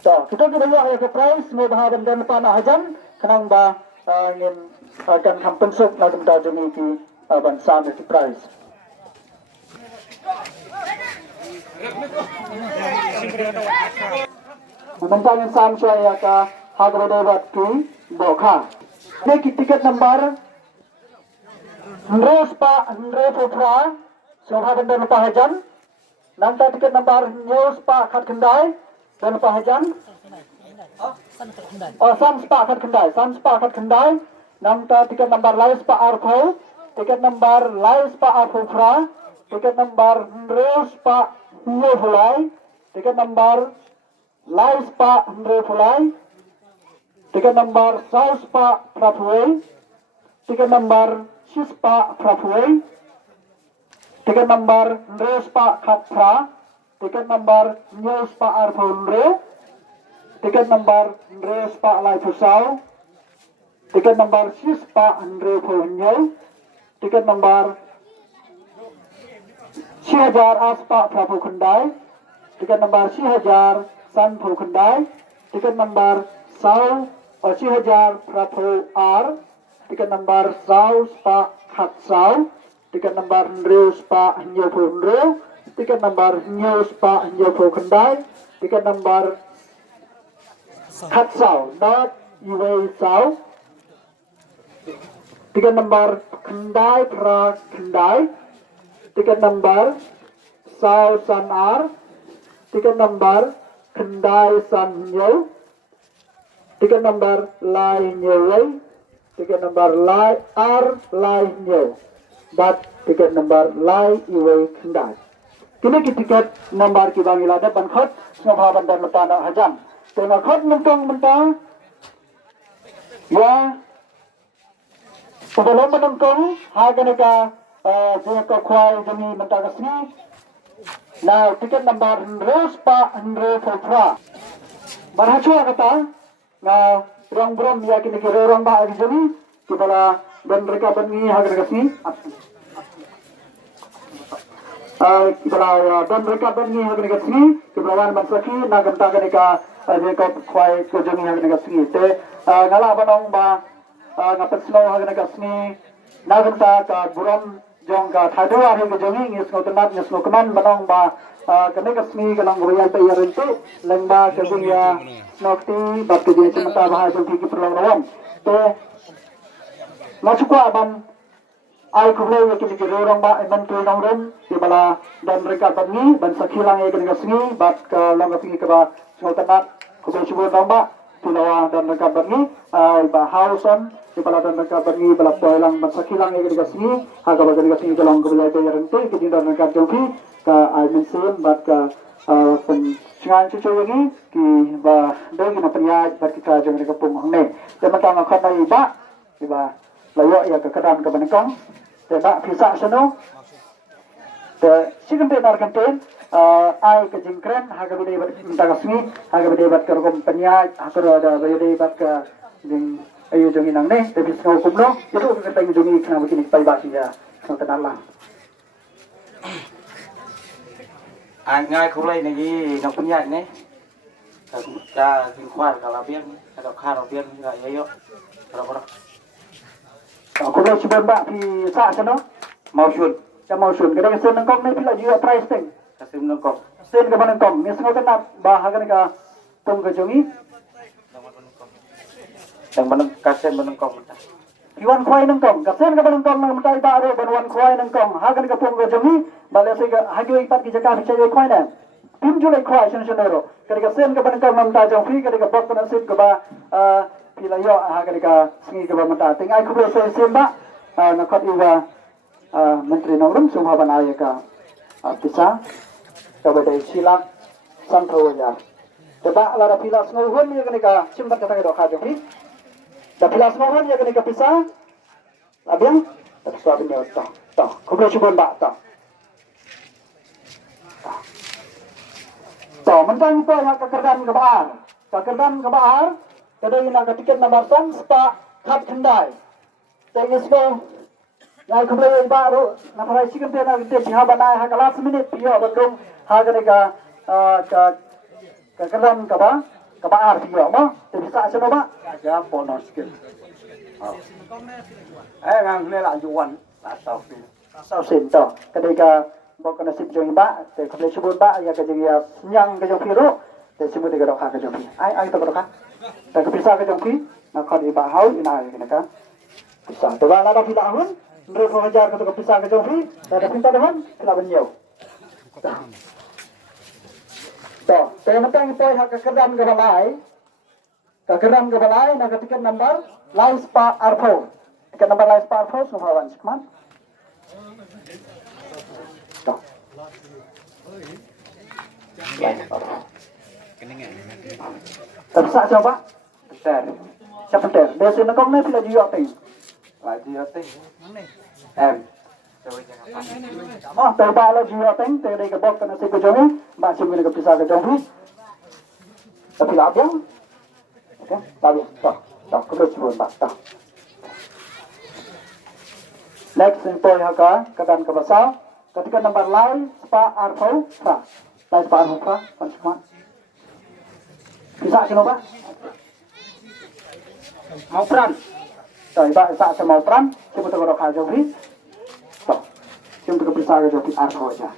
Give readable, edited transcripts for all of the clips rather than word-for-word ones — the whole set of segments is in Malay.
kita kita ya ke price mo bahaban dan pana hajan kanang ba ngin kan kampensuk na dum jumi ki ban sam ki price. Mentang sam saya ka hagwade bat ki dokha. Ne ki tiket number Ndre Pufra Sobha dan Pahajan. Nanta tiket number News Pak Khat Kendai dan Pahajan. Sam Pak Khat Kendai. Nanta tiket number Lais Pak Artho. Tiket number Lais Pak Arfufra. Tiket number News Pak Nyefulai. Tiket number Lais Pak Nyefulai. Tiket number Saus Pak Prapuai. Tiket number Sispa Prapuai. Tiket number Respa Khatra. Tiket number Nyespa Arthunre. Tiket number Respa Laifusau. Tiket number Sispa Andre Punyo. Tiket number Sihajar Aspa Prapu Kendai. Tiket number Sihajar Sanpu Kendai. Tiket number Sau Sihajar Prapu R. Tiket number Sau Spa Khat Sau. Tiket number Nrew Spa Nyopo Nrew. Tiket number Nyew Spa Nyopo Kendai. Tiket number Khat Sau Not Iway Sau. Tiket number Kendai Pra Kendai. Tiket number Sau San R. Tiket number Kendai San Nyew. Tiket number Lai Nyeway. Tiket number Lai R Lai Nyew. Bat tiket number Lai Iway Kendai. Kini ki tiket number ki bangila ada bankhot Sobha dan Lepana Hajan. Tengah khot mentang ya sebelum menungkong haganeka jika kuai jami mentang asni. Now tiket number Respa Andre Fulfra. Barhachua kata now berang ya kini kira orang bah di sini kita dan mereka bengi haganeka sini. Kita dan mereka bengi haganeka sini keberadaan mansaki nagam taganeka jika kuai ke jami haganeka sini. Te ngala banong ba ngapen snow haganeka sini nagam ta ka buram jong ka thadua he ke jami ngisno tenat ngisno keman banong ba kaneka sini kalang royal pe yarente lengba ke ya nokti bakti je semata bahasa ki perlawanan. Te masukwa ban ai kublai ya kini kira orang ba menteri nongren di bala dan mereka bengi ban sakhilang ya kini sini bat ke langga sini ke ba tenat kublai subur ba Tulawa dan mereka bengi ba hausan di bala dan mereka bengi bala toilang ban sakhilang ya kini sini haga ba kini sini kalang kublai pe yarente kini dan mereka jogi ka ai mensen bat ka pen Singan cucu ini ki ba doi na penya bat kita jeng mereka pumhangne. Dan mentang khot na iba layo ya ke kedan ke benekong. Tidak bisa seno. Te sikan te nar kanten ai ke jingkren haga bide bat mentang asmi haga bide bat ke rokom penya hakor ada bide bat ke ding ayo jongi nang ne te bis ngau kumno itu ke tang jongi kana begini pai ba ya sang tenala. Ngay không lấy này gì nó cũng nhạy này, ta kinh khoan cả là biết, ta đọc kha đọc biết là ấy đó, rồi đó. Aku dah cuba mbak di saat sana. Mau sun, Mau sun. Kadang sen nengkong ni pila juga price teng. kasih menengkong. Sen ke mana nengkong? Ni semua kena bahagian ke tong ke jongi. Yang meneng kasih menengkong. Iwan kuai nengkong. Kasen ke mana nengkong nang mentai baru baruan kuai nengkong. Hagan ke tong ke jongi. Balik saya hagi ipat ki jaka saya kuai dah. Tim julai kuai sen senero. Kadang sen ke mana nengkong mentai jong free kadang bok kena sen ke ba pila yo hagan ke sengi ke ba mentai. Tengai ku boleh saya sembak nakot iwa Menteri Nongrum Sobha Banaya ka bisa kepada silap santoya. Coba lara pila senguhun ya kenika simpan kata ke doka jogi. Da pila senguhun ya kenika bisa. Abiang tapi suabinya tak. Kau boleh cuba mbak tak. Tak mentang itu yang kekerdan ke bahar. Kekerdan ke bahar. Kadang ini nak tiket nomor sang Spa Khat Kendai. Tengisno Ngai kumlai baru nafarai sikan tena kita pihak banai hak last minute pihak bandung hak mereka ke keran kaba kebaar tiga mah bisa sih pak Aja bonus skill. Ngang le la yuan la tau pin. sao xin to ketika bok kena sip jong ba te kena sebut ba ya ke ya nyang ke jong piro te sebut ke dokha ke jong pi ai to dokha te ke bisa ke jong pi na khon iba hau ina ini kan bisa to ba la da pi tahun ndre ko hajar ke to bisa ke jong pi da pinta dewan kena benyo to te matang poi ha ke kedan ke balai ke balai na ke tiket number lai spa arpo tiket number lai spa arpo no hawan seman Tapi sak coba? Ter. Siapa ter? Dia sini kau ni pila juga ting. Lại gì đó tính. Em. Oh, terba lo juga ting. Ter dia kebok kena si kejong. Mak sini kena kepisah kejong ni. Tapi lah dia. Okay, tapi tak, tak kerja cuma tak. Next info yang kedan kebasal. Ketika nomor lain spa arfau fa. Lain spa arfau fa, pancuman. Bisa kenapa? Mau peran. Rồi bạn dạ sẽ màu trắng chứ một tờ khai cho phí rồi chúng tôi bisa cho phí ăn thôi nha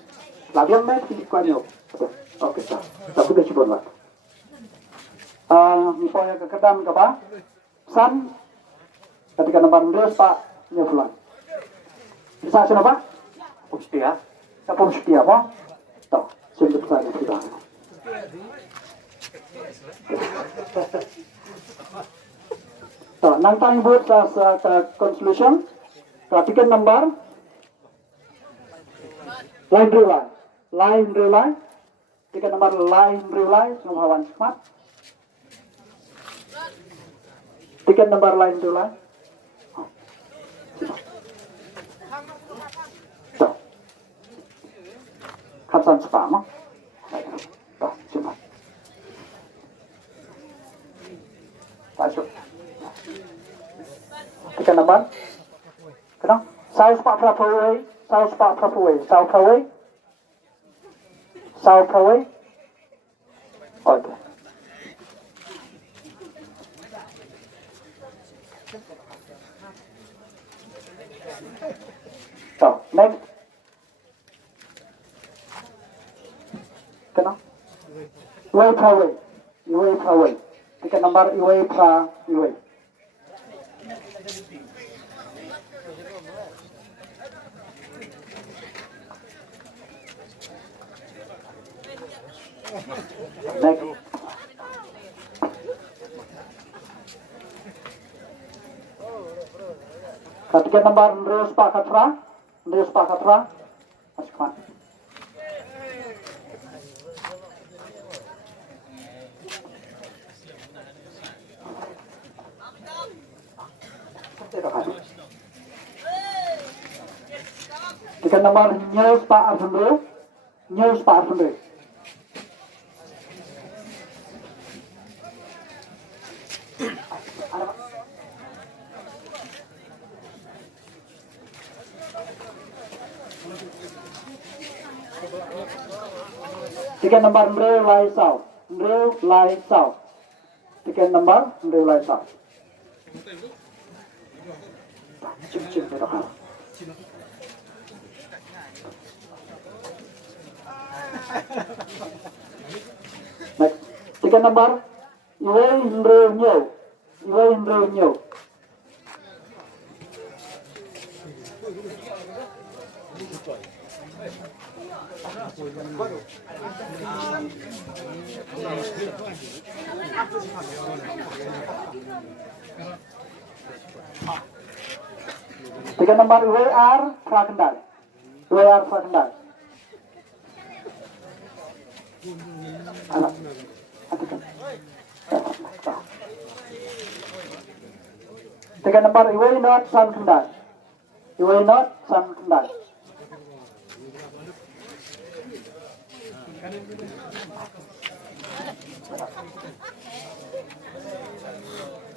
là biết mấy thì qua nhiều ok rồi tập cái chuyện buồn misalnya ke kedan ke bawah san ketika nomor dua pak nyebulan bisa kenapa Setia. apa setia apa toh sudah saya sudah nang tang buat sa conclusion perhatikan nomor line relay tiga nomor line relay nomor hawan smart tiga nomor line relay so khasan spam toh smart masuk tiga nomor kenapa sao spa prapoe oke so next kenapa iwe prawe tiga nomor iwe next ketika nomor Ndreus Pak Katra masuk mana ketika nomor Nyus Pak Arfundre tiga nomor Ndreu Lai Sao tiga nomor Ndreu Lai Sao cim berapa next tiga nomor Iwe Ndreu Nyo tiga nomor WR Prakendal tiga nomor Iwe Not San Kendal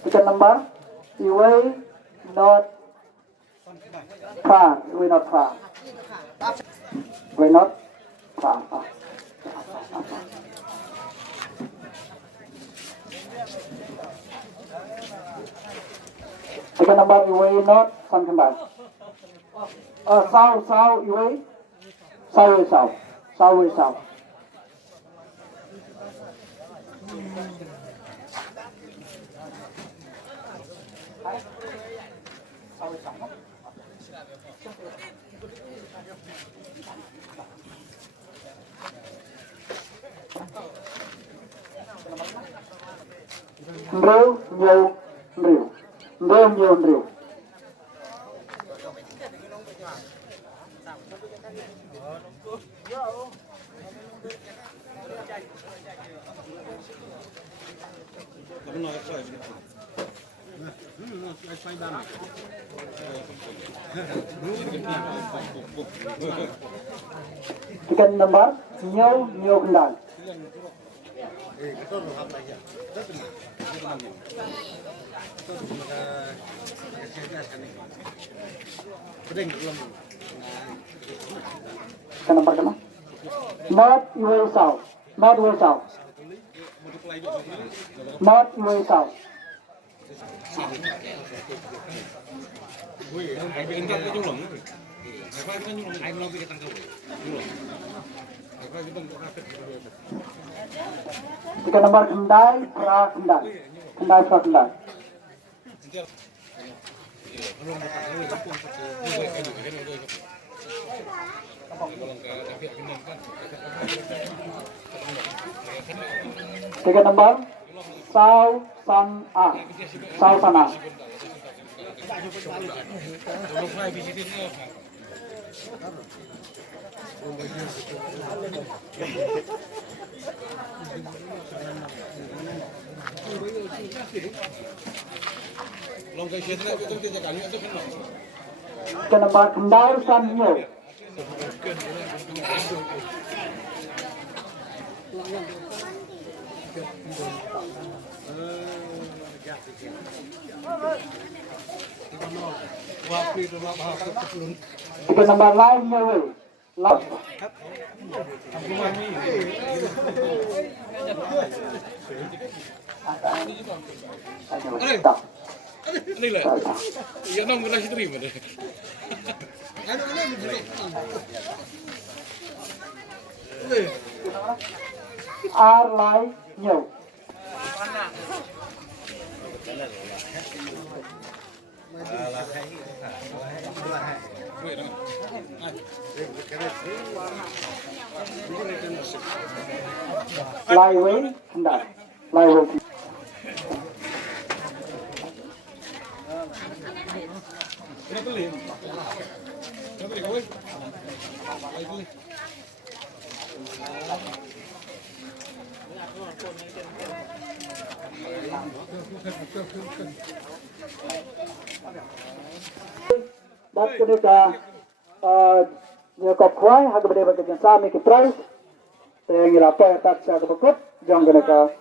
tiga nomor Iwe Not Pran Tiga nomor Iway not sang kendal. Sao Iway. Sao. Ndrew. Tiga nomor Nyo kendal. Nomor kena? Not Iway Sao. Tiga nomor kendai pra kendai. Tiga nomor Sao Sana. Tiga nomor kendal Sanyo. Tiga nomor lainnya Ini lah. Ya nong nasi terima deh. Arlainyo. Laiway kendal. Bat ketika nyokap kuai haga berde bagian sami ke price, tengi lapar tak siaga bekut, jangan ketika